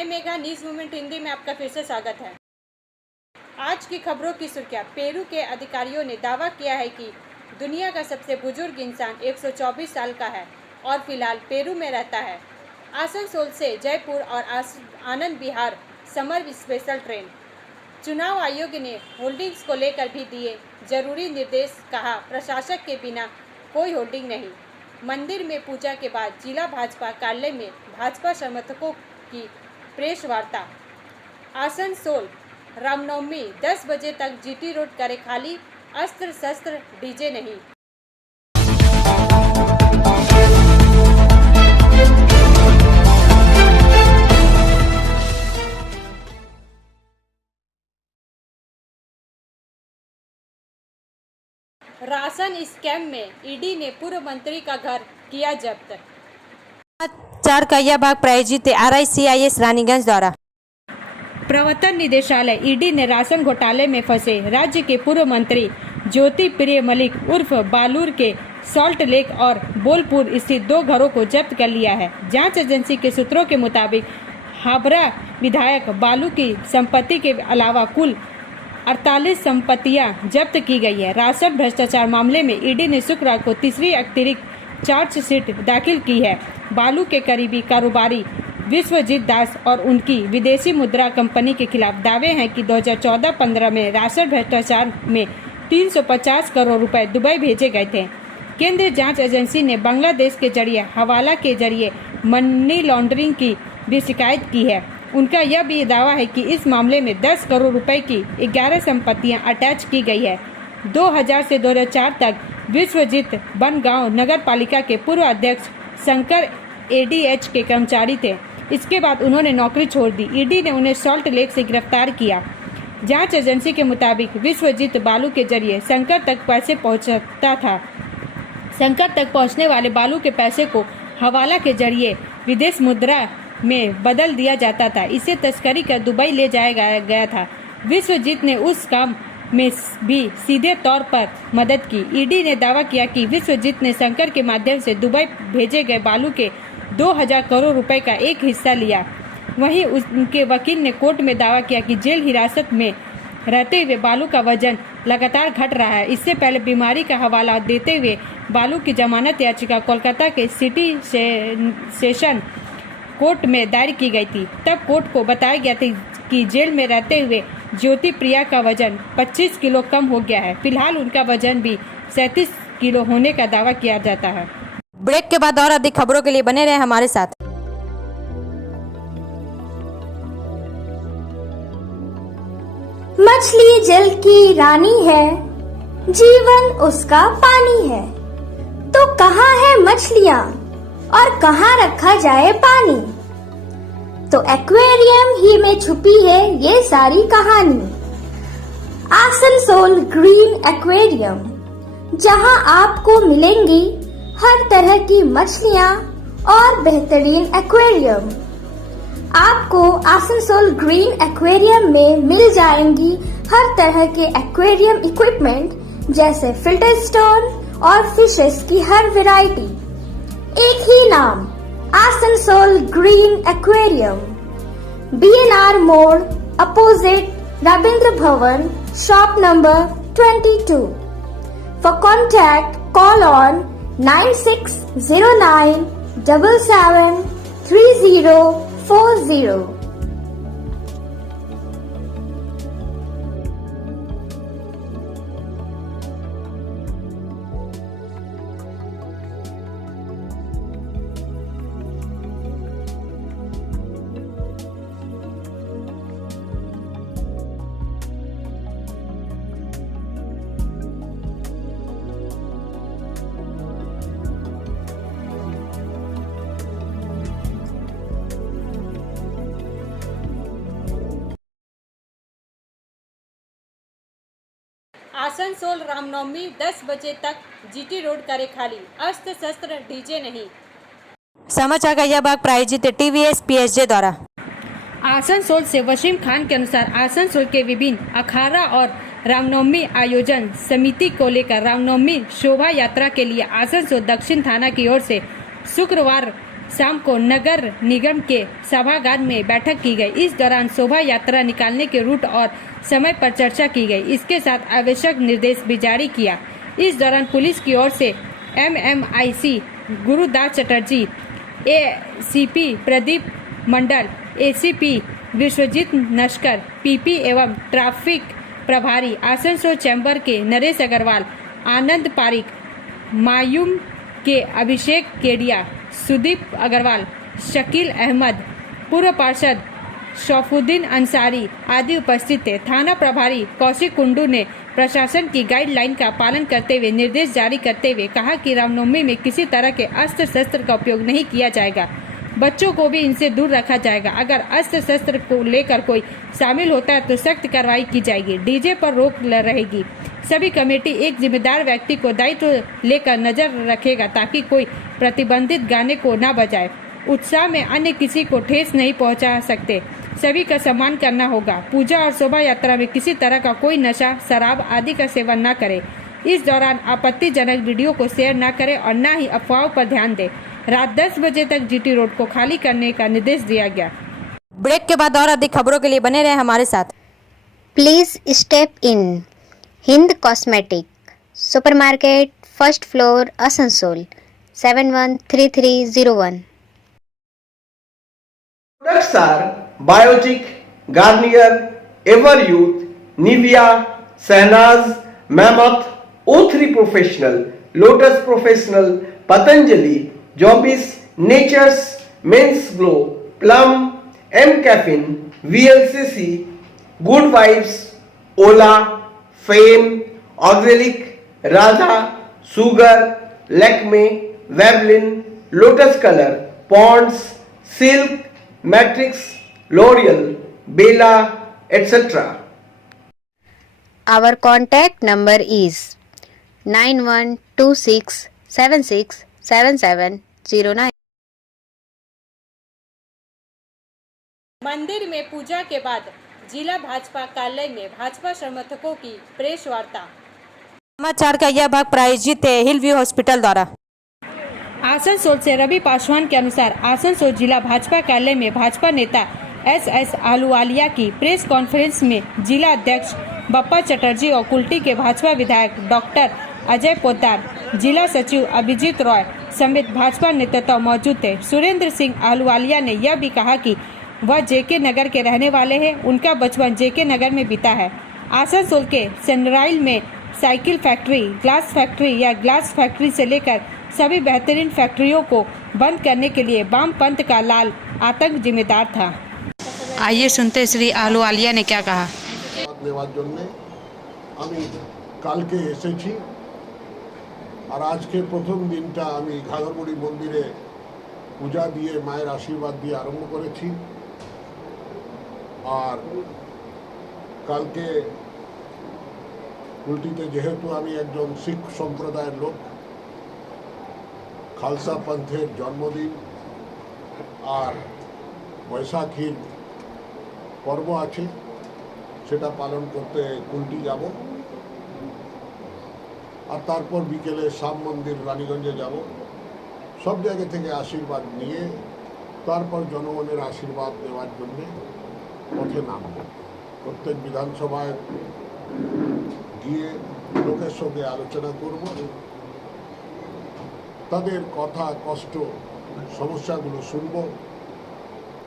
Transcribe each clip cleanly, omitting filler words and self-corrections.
मैं Megha, news movement Hindi में आपका फिर से स्वागत है। आज की खबरों की सुर्खियां। पेरू के अधिकारियों ने दावा किया है कि दुनिया का सबसे बुजुर्ग इंसान 124 साल का है और फिलहाल पेरू में रहता है। आसनसोल से जयपुर और Anand Vihar summer special train. चुनाव आयोग ने होल्डिंग्स को लेकर भी दिए जरूरी निर्देश, कहा प्रशासक के बिना कोई होल्डिंग नहीं। मंदिर में पूजा के बाद जिला भाजपा कार्यालय में भाजपा समर्थकों की प्रेस वार्ता। आसनसोल रामनवमी 10 बजे तक जीटी रोड करे खाली, अस्त्र शस्त्र डीजे नहीं। राशन स्कैम में ईडी ने पूर्व मंत्री का घर किया जब्त। 4 का यह भाग प्रायोजित RICIS रानीगंज द्वारा। प्रवर्तन निदेशालय ईडी ने राशन घोटाले में फंसे राज्य के पूर्व मंत्री ज्योति प्रिय मलिक उर्फ बालूर के सॉल्ट लेक और बोलपुर स्थित 2 घरों को जब्त कर लिया है। जांच एजेंसी के सूत्रों के मुताबिक हाबरा विधायक बालू की संपत्ति के अलावा कुल 48 संपत्तियां जब्त की गई है। राशन भ्रष्टाचार मामले में ईडी ने शुक्रवार को तीसरी अतिरिक्त चार्जशीट दाखिल की है। बालू के करीबी कारोबारी विश्वजीत दास और उनकी विदेशी मुद्रा कंपनी के खिलाफ दावे हैं कि 2014-15 में राशन भ्रष्टाचार में 350 करोड़ रुपए दुबई भेजे गए थे। केंद्रीय जांच एजेंसी ने बांग्लादेश के जरिए हवाला के जरिए मनी लॉन्ड्रिंग की भी शिकायत की है। उनका यह भी दावा है कि इस मामले में 10 करोड़ रुपए की 11 संपत्तियां अटैच की गई है। 2000 से 2004 तक विश्वजीत बनगांव नगर पालिका के पूर्व अध्यक्ष शंकर ADH के कर्मचारी थे। इसके बाद उन्होंने नौकरी छोड़ दी। ईडी ने उन्हें सॉल्ट लेक से गिरफ्तार किया। जांच एजेंसी के मुताबिक विश्वजीत बालू के जरिए शंकर तक पैसे पहुंचता था। शंकर तक पहुंचने वाले बालू के पैसे को हवाला के जरिए विदेश मुद्रा में बदल दिया जाता था। इसे तस्करी कर दुबई ले जाया गया था। विश्वजीत ने उस काम में भी सीधे तौर पर मदद की। ईडी ने दावा किया कि विश्वजीत ने शंकर के माध्यम से दुबई भेजे गए बालू के 2000 करोड़ रुपए का एक हिस्सा लिया। वहीं उनके वकील ने कोर्ट में दावा किया कि जेल हिरासत में रहते हुए बालू का वजन लगातार घट रहा है। इससे पहले बीमारी का हवाला देते हुए बालू की जमानत याचिका कोलकाता के सिटी सेशन कोर्ट में दायर की गई थी। तब कोर्ट को बताया गया था कि जेल में रहते हुए ज्योति प्रिया का वजन 25 किलो कम हो गया है। फिलहाल उनका वजन भी 37 किलो होने का दावा किया जाता है। ब्रेक के बाद और अधिक खबरों के लिए बने रहे हमारे साथ। मछली जल की रानी है, जीवन उसका पानी है। तो कहाँ है मछलियाँ और कहाँ रखा जाए पानी? तो एक्वेरियम ही में छुपी है ये सारी कहानी। आसनसोल ग्रीन एक्वेरियम, जहाँ आपको मिलेंगी हर तरह की मछलियाँ और बेहतरीन एक्वेरियम। आपको आसनसोल ग्रीन एक्वेरियम में मिल जाएंगी हर तरह के एक्वेरियम इक्विपमेंट, जैसे फिल्टर स्टोन और फिशेस की हर वैरायटी। एक ही नाम, आसनसोल ग्रीन एक्वेरियम। BNR मोड़ opposite Rabindra Bhavan, shop number 22। For contact, call on 9609 77 3040। Asansol Ramnavami 10 बजे तक जीटी रोड करे खाली, अस्त्र शस्त्र डीजे नहीं। समाचार का यह भाग प्रायोजित TVS PSJ द्वारा। आसनसोल से वसीम खान के अनुसार आसनसोल के विभिन्न अखाड़ा और रामनवमी आयोजन समिति को लेकर रामनवमी शोभा यात्रा के लिए आसनसोल दक्षिण थाना की ओर से शुक्रवार शाम को नगर निगम के सभागार में बैठक की गई। इस दौरान शोभा यात्रा निकालने के रूट और समय पर चर्चा की गई। इसके साथ आवश्यक निर्देश भी जारी किया। इस दौरान पुलिस की ओर से MMIC गुरुदास चटर्जी, ACP प्रदीप मंडल, ACP विश्वजीत नस्कर, PP एवं ट्रैफिक प्रभारी आसनसोल चैम्बर के नरेश अग्रवाल, आनंद पारिक, मायूम के अभिषेक केडिया, सुदीप अग्रवाल, शकील अहमद, पूर्व पार्षद शौफुद्दीन अंसारी आदि उपस्थित थे। थाना प्रभारी कौशिक कुंडू ने प्रशासन की गाइडलाइन का पालन करते हुए निर्देश जारी करते हुए कहा कि रामनवमी में किसी तरह के अस्त्र शस्त्र का उपयोग नहीं किया जाएगा। बच्चों को भी इनसे दूर रखा जाएगा। अगर अस्त्र शस्त्र को लेकर कोई शामिल होता है तो सख्त कार्रवाई की जाएगी। डीजे पर रोक रहेगी। सभी कमेटी एक जिम्मेदार व्यक्ति को दायित्व लेकर नजर रखेगा ताकि कोई प्रतिबंधित गाने को न बजाए। उत्साह में अन्य किसी को ठेस नहीं पहुंचा सकते। सभी का सम्मान करना होगा। पूजा और शोभा यात्रा में किसी तरह का कोई नशा, शराब आदि का सेवन न करे। इस दौरान आपत्तिजनक वीडियो को शेयर न करें और न ही अफवाहों पर ध्यान दें। रात 10 बजे तक GT रोड को खाली करने का निर्देश दिया गया। ब्रेक के बाद और अधिक खबरों के लिए बने रहे हमारे साथ। Please step in. Hind Cosmetic, Supermarket, First Floor, Asansol, 713301. Products are Biotic, Garnier, Everyouth, Nivea, Sahnaz, Mammoth, O3 Professional, Lotus Professional, Patanjali, Jobis, Nature's, Men's Glow, Plum, M Caffeine, VLCC, Good Vibes, Ola, Fame, Auxilic, Radha, Sugar, Lakme, Vavlin, Lotus Color, Ponds, Silk, Matrix, L'Oreal, Bella, etc. Our contact number is 9126767709. मंदिर में पूजा के बाद जिला भाजपा कार्यालय में भाजपा समर्थकों की press वार्ता। समाचार का यह भाग प्रायोजित है हिल व्यू हॉस्पिटल द्वारा। आसनसोल से रवि पासवान के अनुसार आसनसोल जिला भाजपा कार्यालय में भाजपा नेता SS आलूवालिया की प्रेस कॉन्फ्रेंस में जिला अध्यक्ष बप्पा चटर्जी और कुल्टी के भाजपा विधायक डॉक्टर अजय पोद्दार, जिला सचिव अभिजीत रॉय समेत भाजपा नेतृत्व मौजूद थे। सुरेंद्र सिंह आलूवालिया ने यह भी कहा कि वह JK नगर के रहने वाले हैं। उनका बचपन JK नगर में बीता है। आसनसोल के सनराइल में साइकिल फैक्ट्री, ग्लास फैक्ट्री या ग्लास फैक्ट्री से लेकर सभी बेहतरीन फैक्ट्रियों को बंद करने के लिए वामपंथ का लाल आतंक जिम्मेदार था। आइए सुनते श्री आलूवालिया ने क्या कहा। দেওয়ার জন্য আমি কালকে এসেছি আর আজকে প্রথম দিনটা আমি ঘাগরবুড়ি মন্দিরে পূজা দিয়ে মায়ের আশীর্বাদ দিয়ে আরম্ভ করেছি। আর কালকে কুলটিতে যেহেতু আমি একজন শিখ সম্প্রদায়ের লোক, খালসা পন্থের জন্মদিন আর বৈশাখীর পর্ব আছে, সেটা পালন করতে কুলটি যাব। আর তারপর বিকেলে শ্যাম মন্দির রানীগঞ্জে যাব। সব জায়গা থেকে আশীর্বাদ নিয়ে তারপর জনগণের আশীর্বাদ দেওয়ার জন্যে পথে নামব। প্রত্যেক বিধানসভায় গিয়ে লোকের সঙ্গে আলোচনা করব, তাদের কথা, কষ্ট, সমস্যাগুলো শুনব,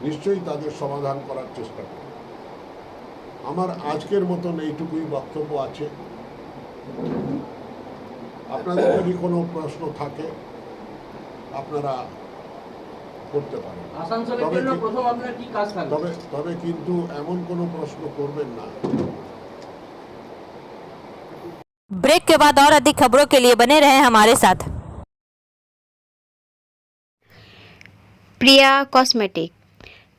নিশ্চয়ই তাদের সমাধান করার চেষ্টা করব। আমার আজকের মতন এইটুকুই বক্তব্য আছে। আপনাদের যদি কোনো প্রশ্ন থাকে আপনারা করতে পারেন। তবে কিন্তু এমন কোনো প্রশ্ন করবেন না। ब्रेक के बाद और अधिक खबरों के लिए बने रहें हमारे साथ। Priya cosmetic,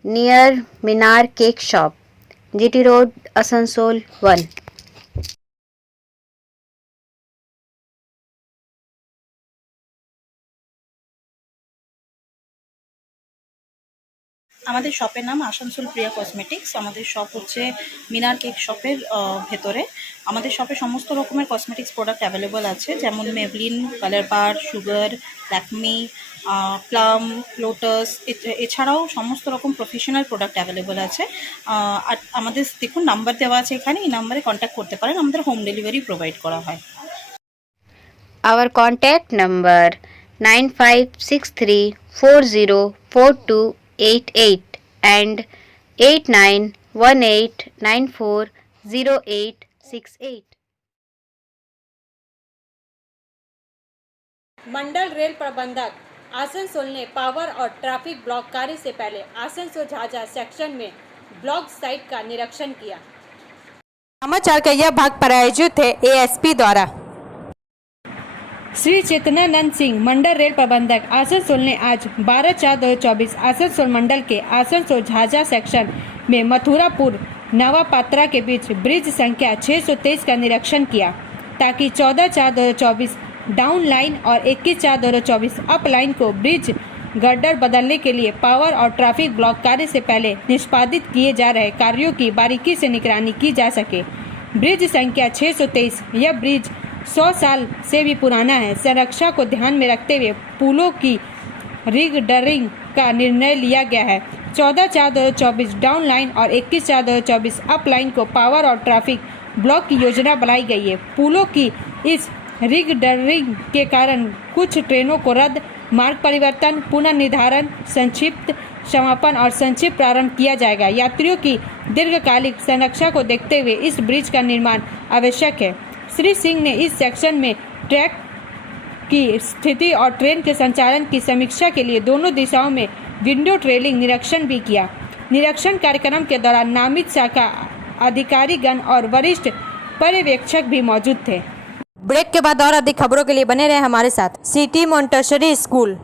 near Minar cake shop, GT road, Asansol 1। আমাদের শপের নাম আসানসোল প্রিয়া কসমেটিক্স। আমাদের শপ হচ্ছে মিনার কেক শপের ভেতরে। আমাদের শপে সমস্ত রকমের কসমেটিক্স প্রোডাক্ট অ্যাভেলেবল আছে, যেমন মেবলিন, কালার বার, সুগার, ল্যাকমি, প্লাম, লোটাস, এছাড়াও সমস্ত রকম প্রফেশনাল প্রোডাক্ট অ্যাভেলেবল আছে। আর আমাদের দেখুন নাম্বার দেওয়া আছে এখানে, এই নাম্বারে কন্ট্যাক্ট করতে পারেন। আমাদের হোম ডেলিভারি প্রোভাইড করা হয়। Our contact number 9563404288 and 8918940868। Mandal rail प्रबंधक आसनसोल ने पावर और ट्रैफिक ब्लॉक कार्य से पहले आसनसोल झाझा सेक्शन में ब्लॉक साइट का निरीक्षण किया। समाचार का यह भाग प्रायोजित है एएसपी द्वारा। श्री चेतनानंद सिंह मंडल रेल प्रबंधक आसनसोल ने आज 12/4/2024 आसनसोल मंडल के आसनसोल झाझा सेक्शन में मथुरापुर नवापात्रा के बीच ब्रिज संख्या 623 का निरीक्षण किया, ताकि 14/4/2024 डाउन लाइन और 21/4/2024 अप लाइन को ब्रिज गर्डर बदलने के लिए पावर और ट्रैफिक ब्लॉक कार्य से पहले निष्पादित किए जा रहे कार्यों की बारीकी से निगरानी की जा सके। ब्रिज संख्या 623 यह ब्रिज 100 साल से भी पुराना है। संरक्षा को ध्यान में रखते हुए पुलों की रिगडरिंग का निर्णय लिया गया है। 14/4/2024 डाउन लाइन और 21/4/2024 अप लाइन को पावर और ट्रैफिक ब्लॉक की योजना बनाई गई है। पुलों की इस रिगडरिंग के कारण कुछ ट्रेनों को रद्द, मार्ग परिवर्तन, पुनर्निर्धारण, संक्षिप्त समापन और संक्षिप्त प्रारंभ किया जाएगा। यात्रियों की दीर्घकालिक संरक्षा को देखते हुए इस ब्रिज का निर्माण आवश्यक है। श्री सिंह ने इस सेक्शन में ट्रैक की स्थिति और ट्रेन के संचालन की समीक्षा के लिए दोनों दिशाओं में विंडो ट्रेलिंग निरीक्षण भी किया। निरीक्षण कार्यक्रम के दौरान नामित शाखा अधिकारीगण और वरिष्ठ पर्यवेक्षक भी मौजूद थे। ब्रेक के बाद और अधिक खबरों के लिए बने रहे हमारे साथ। City montessori school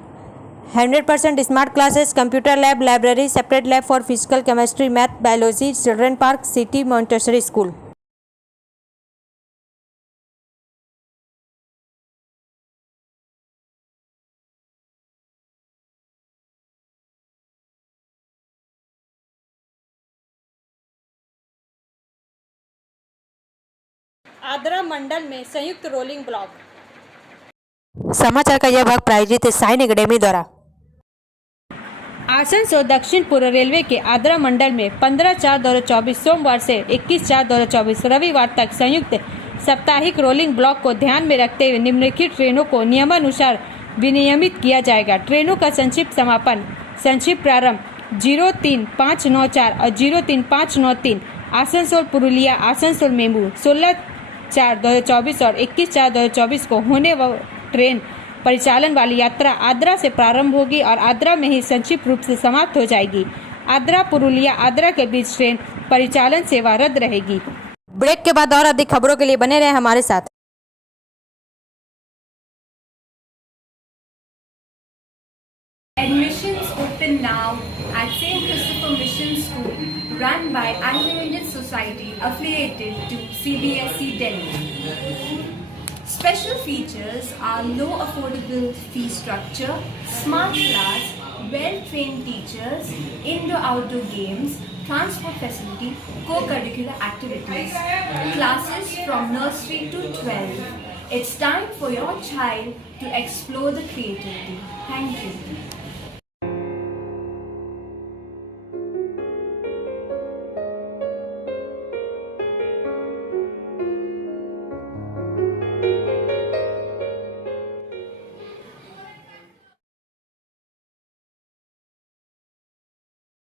100% smart classes, computer lab, library, separate lab for physical, chemistry, math, biology, children park, city montessori school. Adra मंडल में संयुक्त रोलिंग ब्लॉक। समाचार का यह भाग प्रायोजित है साइन एकेडमी द्वारा। आसनसोल दक्षिण पूर्व रेलवे के आद्रा मंडल में 15/4/2024 सोमवार से 21/4/2024 रविवार तक संयुक्त साप्ताहिक रोलिंग ब्लॉक को ध्यान में रखते हुए निम्नलिखित ट्रेनों को नियमानुसार विनियमित किया जाएगा। ट्रेनों का संक्षिप्त समापन, संक्षिप्त प्रारंभ 03/5/94 और 03/5/93 आसनसोल पुरुलिया आसनसोल मेमू 16/4/2024 और 21/4/2024 को होने व ट्रेन परिचालन वाली यात्रा आद्रा से प्रारंभ होगी और आद्रा में ही संक्षिप्त रूप से समाप्त हो जाएगी। आद्रा पुरुलिया आद्रा के बीच ट्रेन परिचालन सेवा रद्द रहेगी। ब्रेक के बाद और अधिक खबरों के लिए बने रहे हमारे साथ। Admissions open now at St. Christopher Mission School, run by Anglo-Indian Society affiliated to CBSE Delhi. Special features are low affordable fee structure, smart class, well-trained teachers, indoor-outdoor games, transport facility, co-curricular activities, classes from nursery to 12. It's time for your child to explore the creativity. Thank you.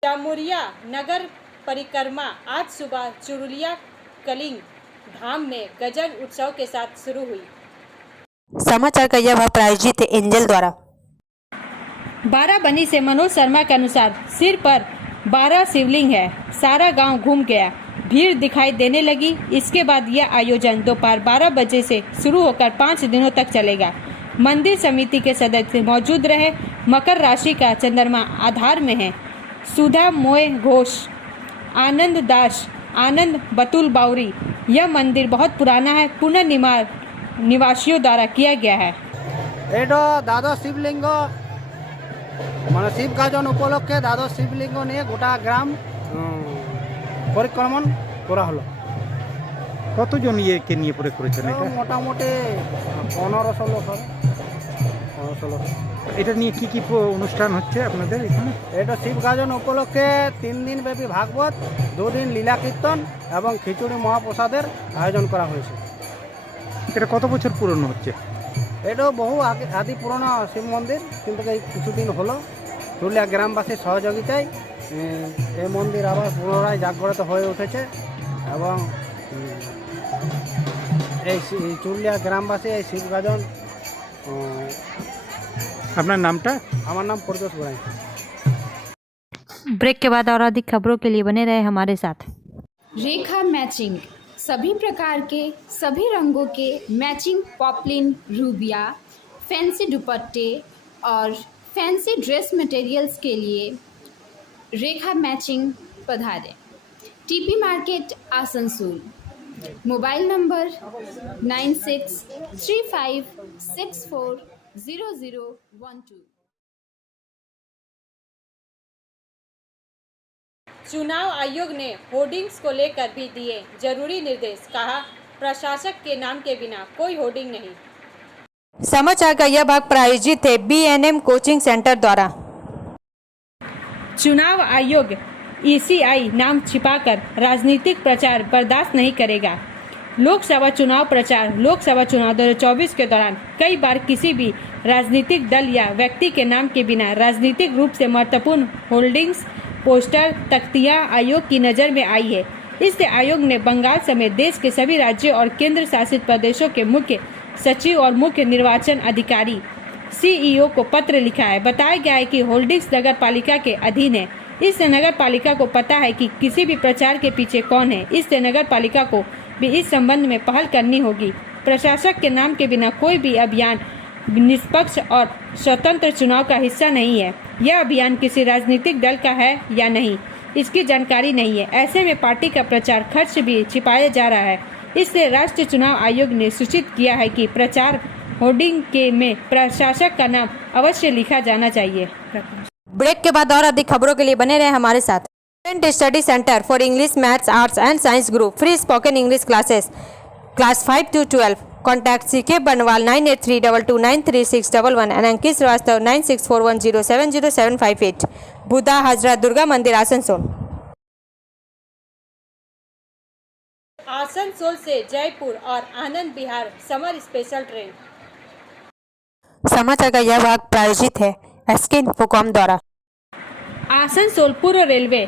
Jamuria नगर परिक्रमा आज सुबह चुरुलिया कलिंग धाम में गजन उत्सव के साथ शुरू हुई। समाचार का यह भाग प्रायोजित है एंजल द्वारा। बाराबनी से मनोज शर्मा के अनुसार सिर पर 12 शिवलिंग है। सारा गांव घूम गया, भीड़ दिखाई देने लगी। इसके बाद यह आयोजन दोपहर 12 बजे से शुरू होकर 5 दिनों तक चलेगा। मंदिर समिति के सदस्य मौजूद रहे। मकर राशि का चंद्रमा आधार में है। सुधा मोय घोष, आनंद दास, आनंद बतुल बाउरी। यह मंदिर बहुत पुराना है, पुनर्निर्माण निवासियों द्वारा किया गया है। एडो दादा शिवलिंग মানে শিব গাজন উপলক্ষে দ্বাদশ শিবলিঙ্গ নিয়ে গোটা গ্রাম পরিক্রমণ করা হলো। কতজন ইয়েকে নিয়ে পরে করেছেন এটা? মোটামুটি 1500 লোক হবে। 1500 লোক। এটা নিয়ে কি অনুষ্ঠান হচ্ছে আপনাদের এখানে? এটা শিব গাজন উপলক্ষে 3 দিন ব্যাপী ভাগবত, 2 দিন লীলা কীর্তন এবং খিচুড়ি মহাপ্রসাদের আয়োজন করা হয়েছে। এটা কত বছর পুরনো হচ্ছে? এটাও বহু আদি পুরনো শিব মন্দির, কিন্তু এই কিছুদিন হলো চুরুলিয়া গ্রামবাসীর সহযোগিতায় এই মন্দির আবার পুনরায় জাগ্রত হয়ে উঠেছে এবং এই চুরুলিয়া গ্রামবাসী এই শিব গাজন। আপনার নামটা? আমার নাम प्रदोष गोराई। ब्रेक के बाद और अधिक खबरों के लिए बने रहे हमारे साथ। रेखा मैचिंग, सभी प्रकार के सभी रंगों के मैचिंग पॉपलिन, रूबिया, फैंसी दुपट्टे और फैंसी ड्रेस मटेरियल्स के लिए रेखा मैचिंग पधारें। TP market Asansol. Mobile number 9635640012। चुनाव आयोग ने होर्डिंग्स को लेकर भी दिए जरूरी निर्देश। कहा, प्रशासक के नाम के बिना कोई होर्डिंग नहीं। समाचार का यह भाग प्रायोजित है BNM कोचिंग सेंटर द्वारा। चुनाव आयोग ECI नाम छिपाकर राजनीतिक प्रचार बर्दाश्त नहीं करेगा। लोकसभा चुनाव प्रचार लोकसभा चुनाव 2024 के दौरान कई बार किसी भी राजनीतिक दल या व्यक्ति के नाम के बिना राजनीतिक रूप से महत्वपूर्ण होल्डिंग्स, पोस्टर, तख्तियां आयोग की नज़र में आई है। इसलिए आयोग ने बंगाल समेत देश के सभी राज्यों और केंद्र शासित प्रदेशों के मुख्य सचिव और मुख्य निर्वाचन अधिकारी CEO को पत्र लिखा है। बताया गया है कि होल्डिंग्स नगर पालिका के अधीन है। इससे नगर पालिका को पता है कि किसी भी प्रचार के पीछे कौन है। इससे नगर पालिका को भी इस संबंध में पहल करनी होगी। प्रशासक के नाम के बिना कोई भी अभियान निष्पक्ष और स्वतंत्र चुनाव का हिस्सा नहीं है। यह अभियान किसी राजनीतिक दल का है या नहीं, इसकी जानकारी नहीं है। ऐसे में पार्टी का प्रचार खर्च भी छिपाया जा रहा है। इसलिए राष्ट्रीय चुनाव आयोग ने सूचित किया है कि प्रचार होर्डिंग के में प्रशासक का नाम अवश्य लिखा जाना चाहिए। ब्रेक के बाद और अधिक खबरों के लिए बने रहे हमारे साथ। Student study centre for English, maths, arts and science group free spoken English classes class 5 to 12। Contact CK बनवाल 9832293611 एंड अंकित श्रीवास्तव 9641070758। बुधा हजरत दुर्गा मंदिर आसनसोल। आसनसोल से जयपुर और Anand Vihar summer special train. समाचार का यह भाग प्रायोजित है SK इन्फोकॉम द्वारा। आसनसोल पूर्व रेलवे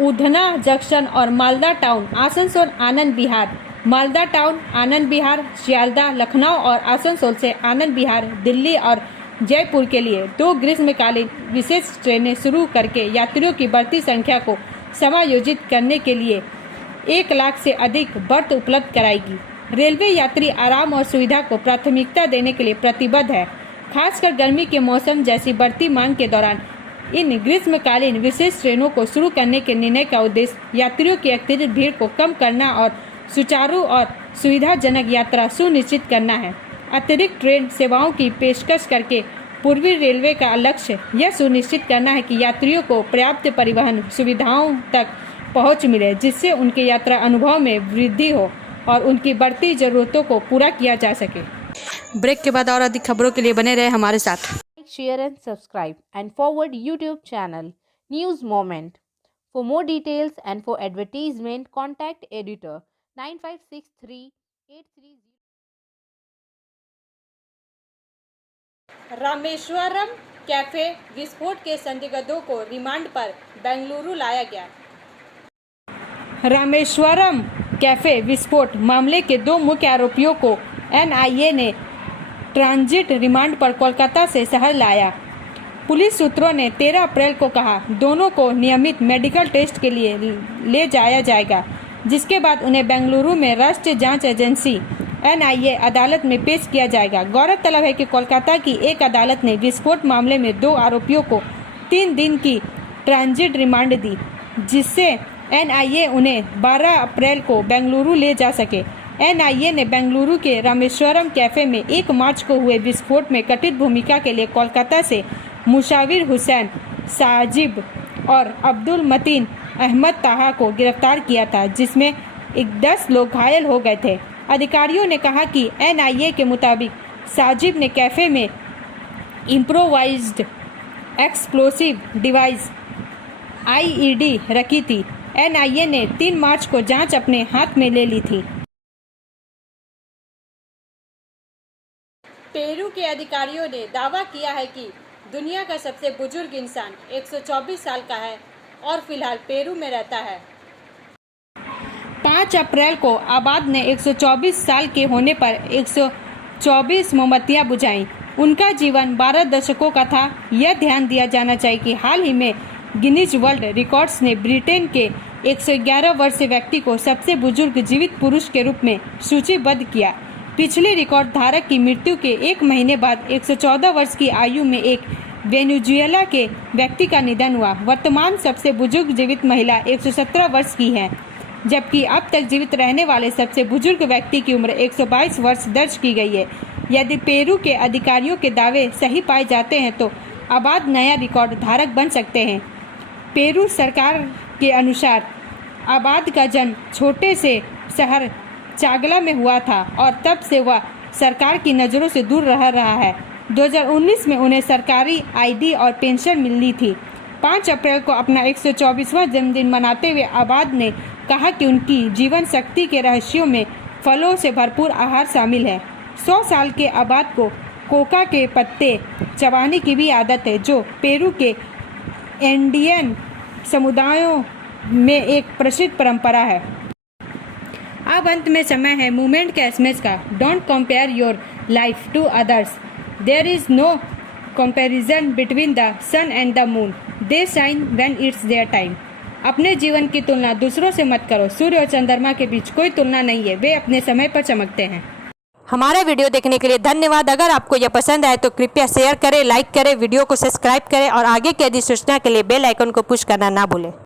उधना जंक्शन और मालदा टाउन आसनसोल आनंद विहार, मालदा टाउन आनंद विहार, सियालदह लखनऊ और आसनसोल से आनंद विहार दिल्ली और जयपुर के लिए 2 ग्रीष्मकालीन विशेष ट्रेनें शुरू करके यात्रियों की बढ़ती संख्या को समायोजित करने के लिए 1 लाख से अधिक बर्थ उपलब्ध कराएगी। रेलवे यात्री आराम और सुविधा को प्राथमिकता देने के लिए प्रतिबद्ध है। खासकर गर्मी के मौसम जैसी बढ़ती मांग के दौरान इन ग्रीष्मकालीन विशेष ट्रेनों को शुरू करने के निर्णय का उद्देश्य यात्रियों की अतिरिक्त भीड़ को कम करना और सुचारू और सुविधाजनक यात्रा सुनिश्चित करना है। अतिरिक्त ट्रेन सेवाओं की पेशकश करके पूर्वी रेलवे का लक्ष्य यह सुनिश्चित करना है कि यात्रियों को पर्याप्त परिवहन सुविधाओं तक पहुंच मिले, जिससे उनके यात्रा अनुभव में वृद्धि हो और उनकी बढ़ती जरूरतों को पूरा किया जा सके। ब्रेक के बाद और अधिक खबरों के लिए बने रहे हमारे साथ। Share and subscribe and forward YouTube channel News Moment. For more details and for advertisement, contact editor 956383. Rameswaram cafe विस्फोट के संदिग्धों को रिमांड पर बेंगलुरु लाया गया। रामेश्वरम कैफे विस्फोट मामले के 2 मुख्य आरोपियों को NIA ने ट्रांजिट रिमांड पर कोलकाता से शहर लाया। पुलिस सूत्रों ने 13 अप्रैल को कहा दोनों को नियमित मेडिकल टेस्ट के लिए ले जाया जाएगा, जिसके बाद उन्हें बेंगलुरु में राष्ट्रीय जांच एजेंसी NIA अदालत में पेश किया जाएगा। गौरतलब है कि कोलकाता की एक अदालत ने विस्फोट मामले में 2 आरोपियों को 3 दिन की ट्रांजिट रिमांड दी, जिससे NIA उन्हें 12 अप्रैल को बेंगलुरु ले जा सके। NIA ने बेंगलुरु के रामेश्वरम कैफे में 1 मार्च को हुए विस्फोट में कथित भूमिका के लिए कोलकाता से मुशाविर हुसैन साजिब और अब्दुल मतीन अहमद ताहा को गिरफ्तार किया था, जिसमें 10 लोग घायल हो गए थे। अधिकारियों ने कहा कि NIA के मुताबिक साजिब ने कैफे में इम्प्रोवाइज्ड एक्सप्लोसिव डिवाइस IED रखी थी। NIA ने 3 मार्च को जांच अपने हाथ में ले ली थी। पेरू के अधिकारियों ने दावा किया है कि दुनिया का सबसे बुजुर्ग इंसान 124 साल का है और फिलहाल पेरू में रहता है। 5 अप्रैल को आबाद ने 124 साल के होने पर 124 मोमबत्तियां बुझाईं। उनका जीवन 12 दशकों का था। यह ध्यान दिया जाना चाहिए कि हाल ही में गिनीज वर्ल्ड रिकॉर्ड्स ने ब्रिटेन के 111 वर्षीय व्यक्ति को सबसे बुजुर्ग जीवित पुरुष के रूप में सूचीबद्ध किया। पिछले रिकॉर्ड धारक की मृत्यु के 1 महीने बाद 114 वर्ष की आयु में एक वेनेजुएला के व्यक्ति का निधन हुआ। वर्तमान सबसे बुजुर्ग जीवित महिला 117 वर्ष की है, जबकि अब तक जीवित रहने वाले सबसे बुजुर्ग व्यक्ति की उम्र 122 वर्ष दर्ज की गई है। यदि पेरू के अधिकारियों के दावे सही पाए जाते हैं तो आबाद नया रिकॉर्ड धारक बन सकते हैं। पेरू सरकार के अनुसार आबाद का जन्म छोटे से शहर चागला में हुआ था और तब से वह सरकार की नज़रों से दूर रह रहा है। 2019 में उन्हें सरकारी ID और पेंशन मिली थी। 5 अप्रैल को अपना 124वां जन्मदिन मनाते हुए आबाद ने कहा कि उनकी जीवन शक्ति के रहस्यों में फलों से भरपूर आहार शामिल है। 100 साल के आबाद को कोका के पत्ते चबाने की भी आदत है, जो पेरू के इंडियन समुदायों में एक प्रसिद्ध परंपरा है। अब अंत में समय है मूवमेंट के एसएमएस का। Don't compare your life to others. There is no comparison between the sun and the moon. They shine when it's their time. अपने जीवन की तुलना दूसरों से मत करो। सूर्य और चंद्रमा के बीच कोई तुलना नहीं है, वे अपने समय पर चमकते हैं। हमारा वीडियो देखने के लिए धन्यवाद। अगर आपको यह पसंद आए तो कृपया शेयर करें, लाइक करें, वीडियो को सब्सक्राइब करें और आगे की अधिसूचना के लिए बेल आइकन को पुश करना ना भूलें।